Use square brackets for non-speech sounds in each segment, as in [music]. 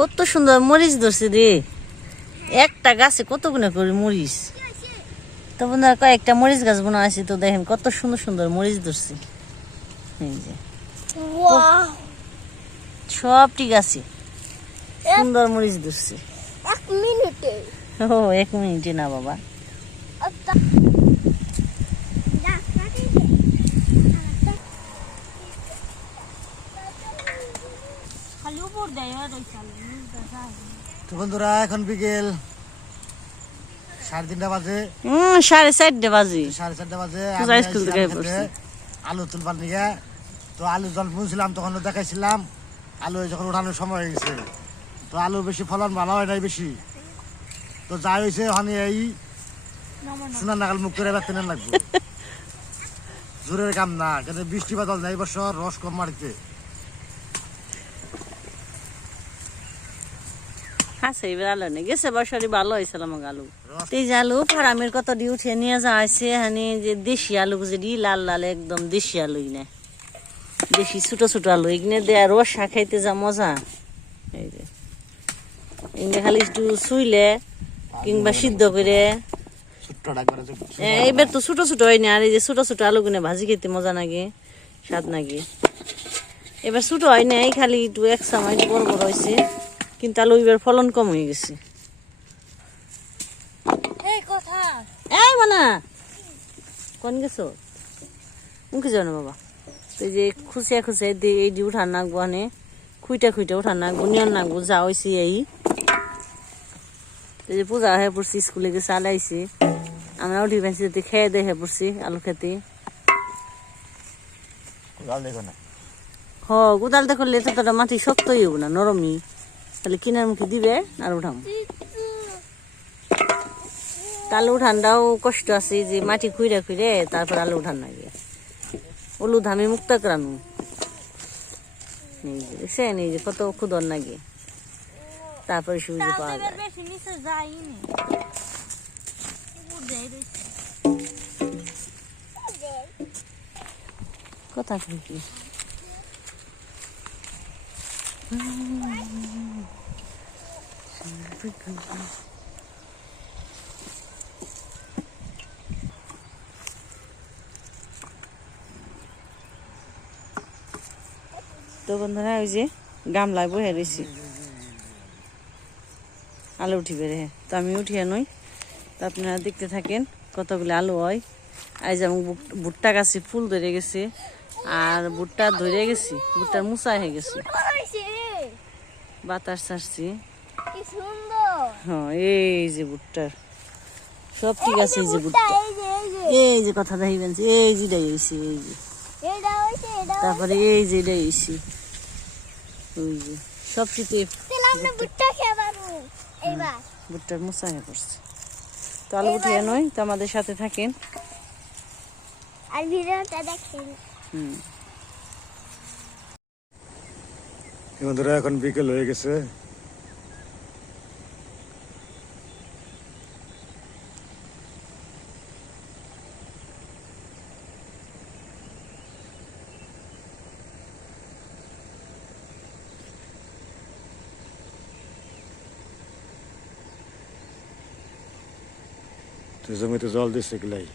কত সুন্দর মরিচ ধরছে রে। একটা গাছে কত গুণা করে মরিচ? তো বন্ধুরা কয়েকটা মরিচ গাছ বোনা আছে তো দেখেন কত সুন্দর সুন্দর মরিচ ধরছে। এই যে। ওয়াও সবটি গাছে সুন্দর মরিচ ধরছে। এক মিনিটে। ও এক মিনিটে না বাবা আচ্ছা খালি উপর দেয় আর ওই চাল তো বন্ধুরা এখন বিকেল সাড়ে তিনটা বাজে। হম সাড়ে চারটে বাজে। সাড়ে চারটা বাজে স্কুল থেকে আলু তুলবার নিয়ে তো আলু জল বুঝছিলাম তখন দেখাইছিলাম আলু যখন উঠানোর সময় হয়ে গেছে। তো আলু বেশি ফলন ভালো হয় নাই বেশি। তো যা হয়েছে ওখানে এই সোনার নাগাল মুখ করে না লাগবে [laughs] জোরের কাম না কিন্তু বৃষ্টি বাদল নাই বছর রস কম মারিতে আছে এবার আলো নেই। গেছে বছরই ভালো হয়েছিল আমার আলু। এই যে আলু ফারামের কত দিয়ে উঠে নিয়ে যাওয়া আছে হানি যে দেশি আলু যেটি লাল লাল একদম দেশি আলুই না দেশি ছোট ছোট আলু দেয়া রসা খাইতে যা মজা। এই যে। এখানে খালি একটু শুইলে কিংবা সিদ্ধ করে। এবার তো ছোট ছোট হয় না আর এই যে ছোট ছোট আলু কিনে ভাজি খেতে মজা লাগে স্বাদ লাগে এবার ছোট হয় নাই খালি একটু এক সময় বড় বড় হয়েছে কিন্তু আলু এবার ফলন কম হয়ে গেছে। এই মানা কোন গেছো? মুখে যাও না বাবা। তো যে খুশিয়া খুশিয়া দিয়ে এই যে উঠান নাকবো আনে খুইটা খুইটা উঠান নাকবো নিয়ন নাকবো যা হয়েছে এই। তো যে পূজা হয়ে পড়ছি স্কুলে গেছে আলাইছি আমরা উঠি পেয়েছি যাতে খেয়ে দেখে পড়ছি আলু খেতে। জল দেখো না? হ গোদালতে করলে ততটা মাটি শক্তই হব না নরমই। তাহলে কিনার মুখে দিবে আর উঠাম। আলু উঠানটাও কষ্ট আছে যে মাটি খুঁড়ে খুঁড়ে তারপর আলু উঠান লাগে ওলু ধামে মুক্ত করানো দেখছেন এই যে কত ক্ষুদর লাগে তারপরে সুবিধা পাওয়া যায়। কথা কি? তো বন্ধুরা, ওই যে গামলায় বহে রয়েছি। আলু উঠিবে রে। তো আমি উঠিয়ে নই। তো আপনারা দেখতে থাকেন কতগুলো আলু হয়। আজ যেমন ভুট্টা গাছে ফুল ধরে গেছে। আর ভুট্টা ধরে গেছি ভুট্টার মুসা হয়ে গেছে। বাতাস ছাড়ছি কি সুন্দর। হ্যাঁ এই যে ভুট্টার সব ঠিক আছে এই যে ভুট্টা এই যে এই যে। এই যে কথা এই যে এই তারপরে এই যে এটাই হয়েছে ওই যে সব শীতে তাহলে আমরা ভুট্টা খেয়ে এইবার ভুট্টার হয়ে পড়ছে। তো আলু উঠিয়ে নয় তো আমাদের সাথে থাকেন। আর ভিডিওটা দেখেন। হুম। বন্ধুরা এখন বিকেল হয়ে গেছে। জমিতে জল দিচ্ছে গেলাই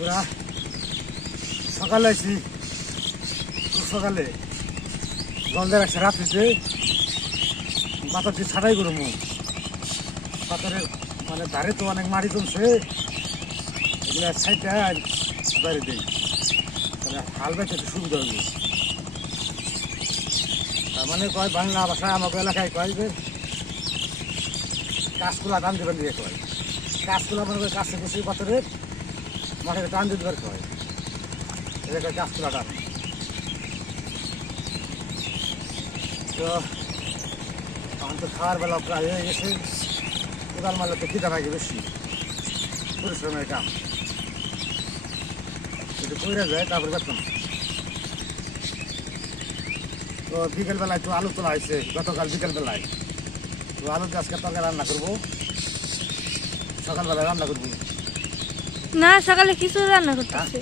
বন্ধুরা সকালে খুব সকালে জল দিয়ে রাখছে রাত্রিতে পাথরটি ছাড়াই করব। পাথরের মানে ধারে তো অনেক মাটি জমছে। এগুলো সাইডটা বাইরে দিই। তাহলে হাল বাইতে সুবিধা হবে। তার মানে কয় বাংলা ভাষায় আমাকে এলাকায় কয় যে, কাঁচকুলা টান দেবেন দিয়ে কয়। কাঁচকুলা মনে কাছে বসে পাথরের মাঠে টান দিতে পারে কয় এটা কয় তোলা টান তো, এখন তো খাওয়ার বেলা প্রায় হয়ে গেছে। কোদাল মারলে তো খিদা থাকে বেশি। পরিশ্রমের কাম। যদি কইরা যায়, তারপরে বেতন। তো, বিকেলবেলায় একটু আলু তোলা হয়েছে, গতকাল বিকেলবেলায়। তো, আলু আজকে তরকারি রান্না করব। সকালবেলায় রান্না করব। না, সকালে কিছু রান্না করতেছে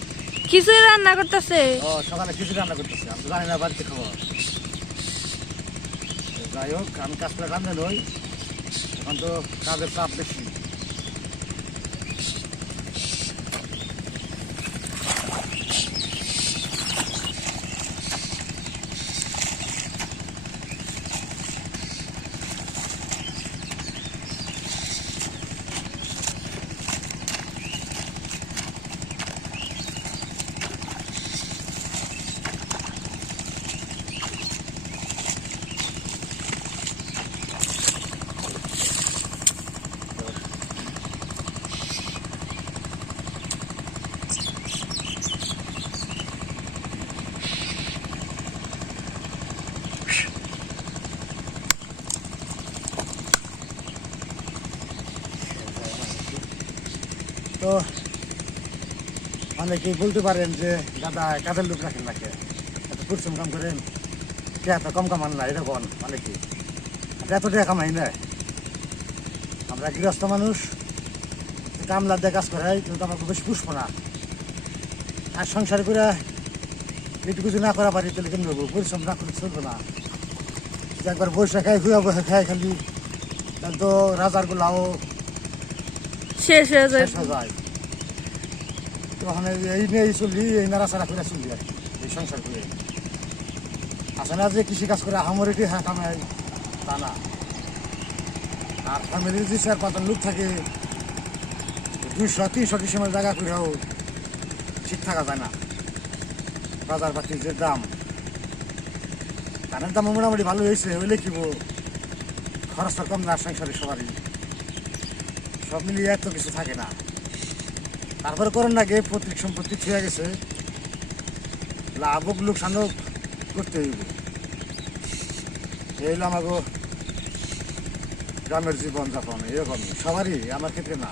কিছু রান্না করতেছে ও, সকালে কিছু রান্না করতেছে আমি জানি না বাড়িতে খাব যাই হোক, আমি কাজটা রান্না নই এখন তো কাজের চাপ বেশি। তো অনেকেই বলতে পারেন যে দাদা কাজের লোক রাখেন নাকি? এত পরিশ্রম কাম করেন। কে এত কম কামান না এরকম অনেকে আমরা এত টাকা কামাই না। আমরা গৃহস্থ মানুষ। কামলা দিয়ে কাজ করাই কিন্তু আমার খুব বেশি পুষ্প না। আর সংসার করে একটু কিছু না করা পারি তাহলে কেমন হব পরিশ্রম না করে চলবো না। একবার বৈশাখ খাই হুয়া বসে খাই খালি তাহলে তো রাজার গুলাও শেষ হয়ে যায়। তখন এই- এই নিয়ে চলি, এই নাড়াচাড়া করে চলি আর এই সংসার করে। আসে না যে কৃষি কাজ করে আহামরিটি হ্যাঁ কামাই তা না। আর ফ্যামিলির যে চার পাঁচজন লোক থাকে, দুইশো, তিনশো ডিসেম্বর জায়গা করেও ঠিক থাকা যায় না। বাজার পাতির যে দাম, ধানের দাম মোটামুটি ভালো হয়েছে, হইলে কি খরচটা কম না সংসারে সবারই। সব মিলিয়ে এত কিছু থাকে না। তারপরে করেন না গিয়ে পৈতৃক সম্পত্তি ছুঁয়ে গেছে। লাভ লোকসান করতে হইব। এই আমাকে গ্রামের জীবনযাপন এরকম। সবারই, আমার ক্ষেত্রে না।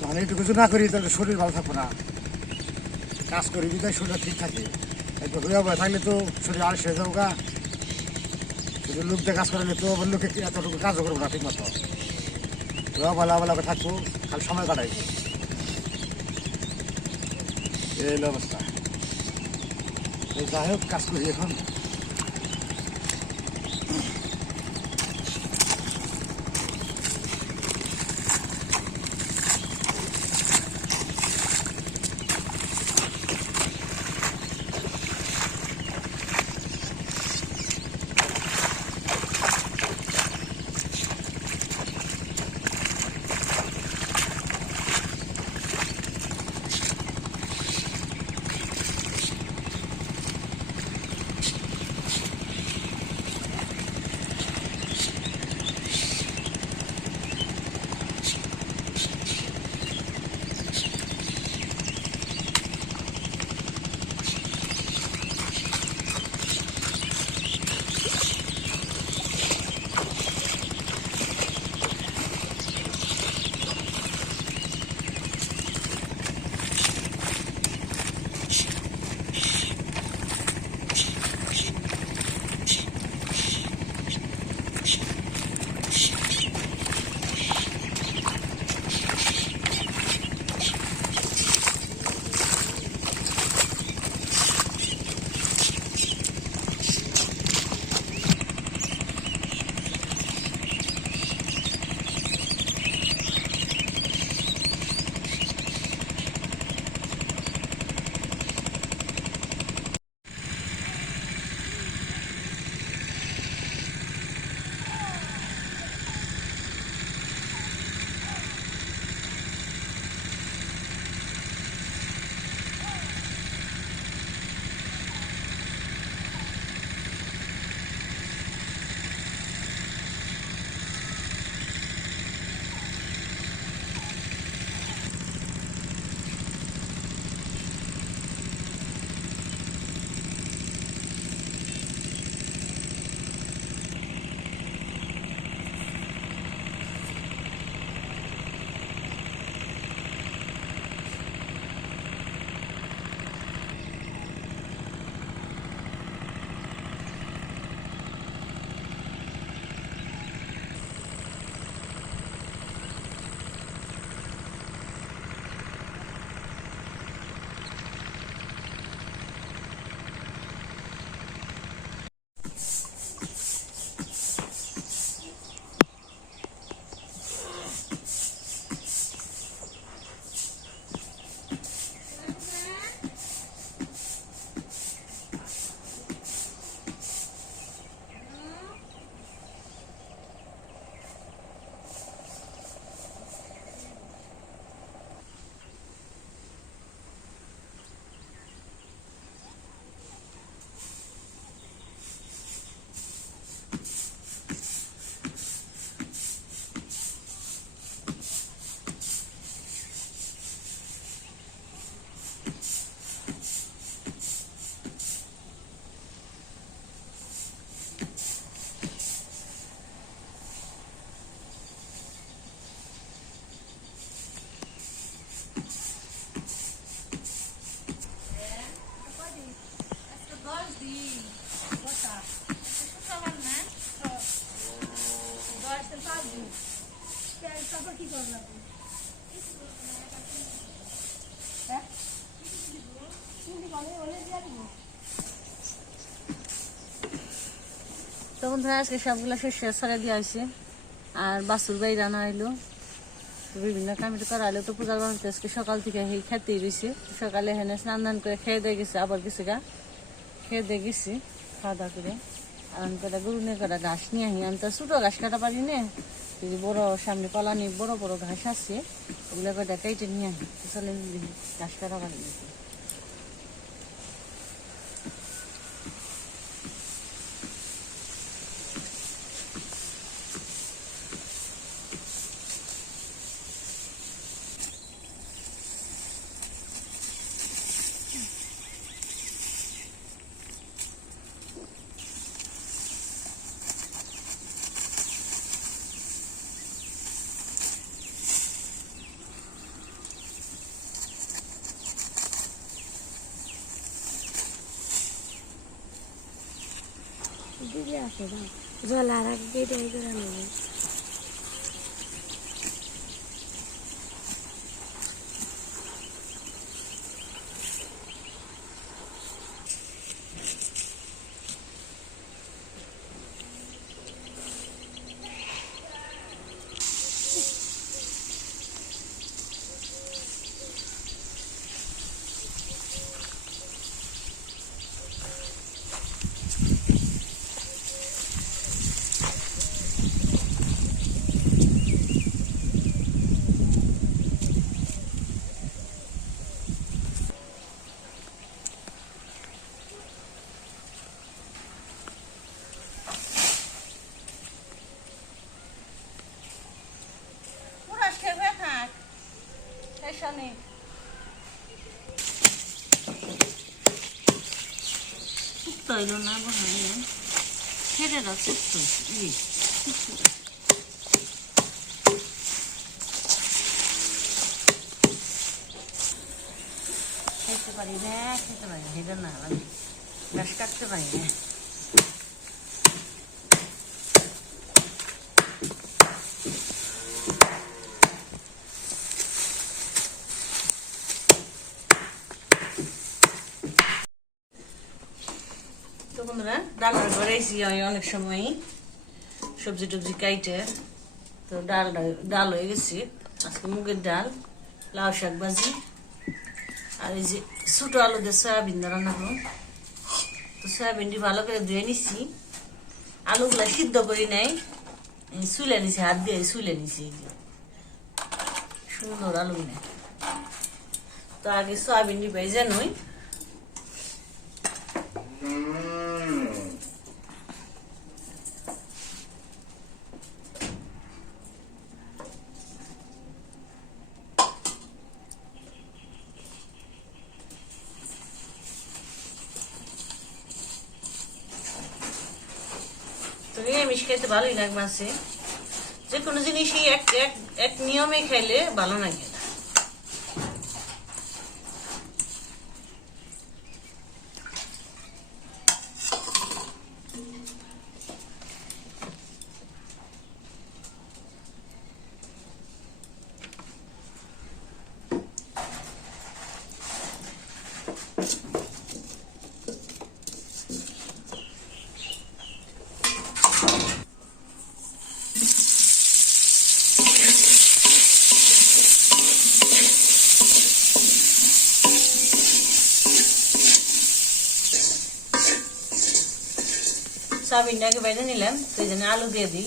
তখন একটু কিছু না করি, তাহলে শরীর ভালো থাকব না। কাজ করি, বিদায় শরীর ঠিক থাকে। একটু হয়ে হবে থাকলে তো শরীর আর সেরে যাব গা। শুধু লোক দিয়ে কাজ করলে তো আবার লোকে এতটুকু কাজও করব না ঠিক মতো তোরা ভালো ভালো করে থাকব, খালি সময় কাটাই। এই অবস্থা। যাই হোক, কাজ করি এখন। তো বন্ধুরা, আজকে সবগুলো শস্য ছড়ে দেওয়া হয়েছে আর বাসুর বাই রান্না হইল। বিভিন্ন কামিটি করা হলো তো পূজার বাড়িতে আজকে সকাল থেকে সেই খেতেই রয়েছে সকালে হেনে স্নান দান করে খেয়ে দিয়ে গেছে, আবার গেছে গা। খেয়ে দিয়ে গেছি, খাওয়া দাওয়া করে। আর কটা গরু নিয়ে কটা ঘাস নিয়ে আহি। আমি তো ছোটো ঘাস কাটা পারি না। যদি বড় সামনে কলানি বড় বড় ঘাস আছে, ওগুলো কটা কেটে নিয়ে আহি। চলে ঘাস কাটা পারি নাকি দিদি আছে দাও জল আর আগে কেটে এসা নেই শুক্ত হইল না বহাইলে খেতে দাও শুক্ত ই খেতে পারি না খেতে পারি না এটা না আমি গাছ কাটতে পারি না তো বন্ধুরা ঘরে আমি অনেক সময়। সবজি টবজি কাইটে, তো ডাল ডাল হয়ে গেছে। আজকে মুগের ডাল, লাউ শাক ভাজি, আর এই যে ছোটো আলু দিয়ে সয়াবিন রান্না করুন তো সয়াবিনটি ভালো করে ধুয়ে নিছি। আলুগুলা সিদ্ধ করি নাই শুলে নিছি, হাত দিয়ে শুলে নিছি এই যে। সুন্দর আলু নেই তো আগে সয়াবিনটি ভেজে নই তো নিরামিষ খেতে ভালোই লাগবে আছে। যে কোনো জিনিসই এক এক এক নিয়মে খাইলে ভালো লাগে। সয়াবিনটাকে বেজে নিলাম সেই জন্য আলু দিয়ে দিই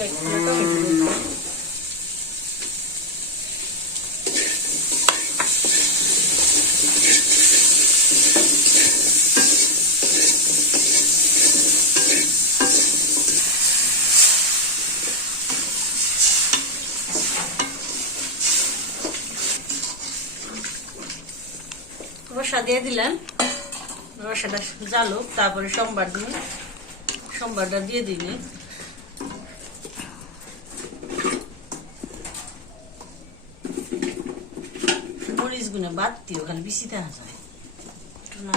রসা দিয়ে দিলাম রসাটা জালুক তারপরে সোমবার দিন সোমবারটা দিয়ে দিলে বাদ দিও খালি বেশি দেওয়া যায় একটু না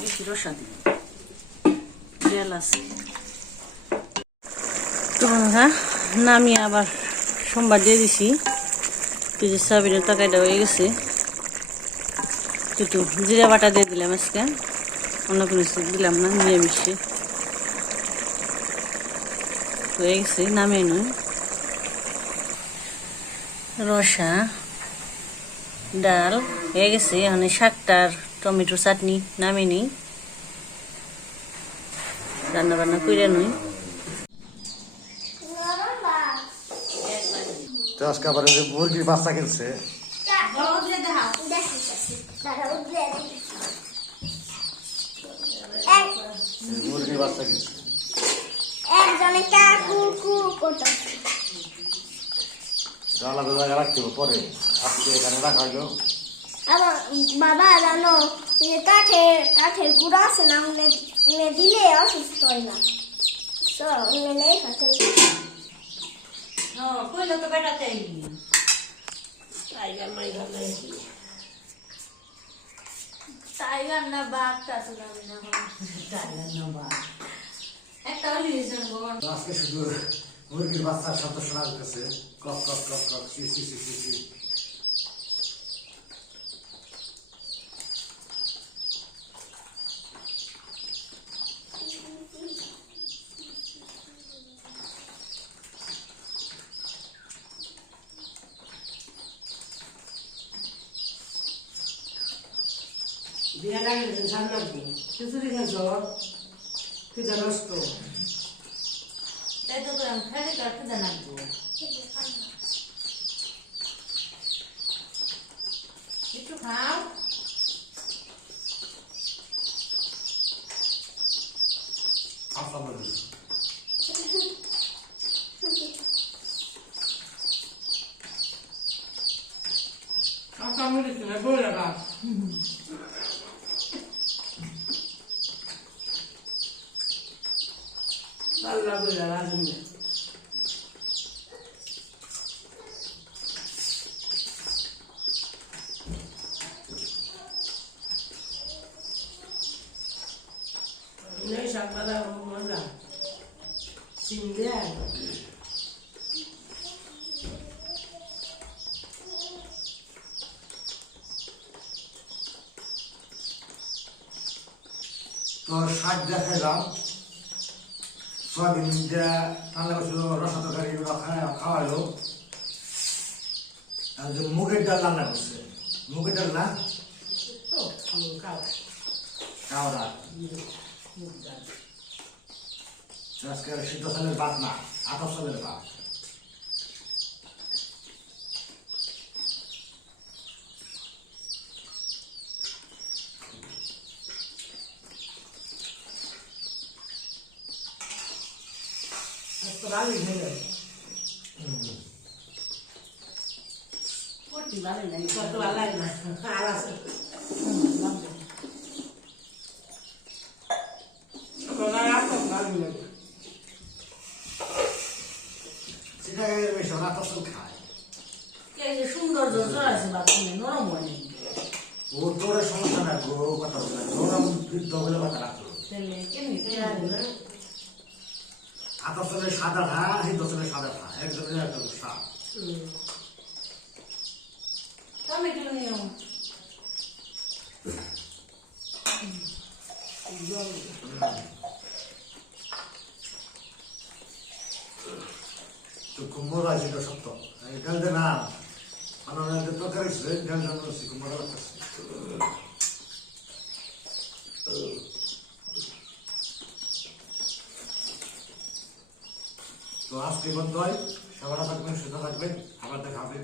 বেশি রসা তেল আছে তো বন্ধুরা নামিয়ে আবার সোমবার দিয়ে দিছি তুই যে তরকারিটা হয়ে গেছে একটু জিরা বাটা দিয়ে দিলাম আজকে অন্য কোনো কিছু দিলাম না নিরামিষে হয়ে গেছে নামিয়ে নয় রসা ডাল হয়ে গেছে। মানে শাকটার টমেটো চাটনি নামিয়ে নিই। রান্না বান্না করে নই আজকে আবার মুরগির বাচ্চা কিনছে মুরগির বাচ্চা একজনে কাকু কু আলাদা জায়গায় রাখতে হবে পরে আজকে এখানে রাখা হইল। আমার বাবা জানো যে কাঠের কাঠের গুঁড়া আছে না উনে দিলে অসুস্থ হয় না। তো উনে নেই কাঠের কইলো তো বেটাতে টাইগার না বাঘটা শোনাবি না। টাইগার না বাঘ। একটা হলি আজকে শুধু মুরগির বাচ্চার শব্দ শোনা যাচ্ছে কক কক কক কক সি সি সি সি সি বিয়া লাগিয়েছেন সামনে খিচুড়ি খিদে নষ্ট। তো একটু খাও আপনার মধ্যে কাঁচা মরিচ না বলে গাছ আল্লাহ বলে রাজুনে নেই সাংবাদা মজা সিং দেয় তো শাক দেখাইলাম সয়াবিন দিয়ে ঠান্ডা করছিল রসা তরকারি ওরা খাওয়া- খাওয়াইলো আর যে মুগের ডাল রান্না করছে মুগের ডাল না ও আমি খাওয়া খাওয়া আজকে সিদ্ধ চালের ভাত না আতপ চালের ভাত। তো রাজি খেলে করতে ভালো লাগে কত ভালো লাগে না। আর আছে তোরা রাখো বেশি ওরা আতপ চাল খায় যে সুন্দর জোর আছে বাথরুমে নরম হয় ও তোর সমস্যা না গো কথা বলে গরম বৃদ্ধ হলে কথা আতপ চালের সাদা ঘা সিদ্ধ চালের সাদা ঘা একজনের একদম সাপ। টমেটো নিও তো খুব মজা ছিল সত্য ডাল দে না আমার তরকারি ছিল ডাল ডাল খুব মজা লাগতেছে তো আজকে বন্ধ হয় সবার থাকবেন সুস্থ থাকবেন আবার দেখা হবে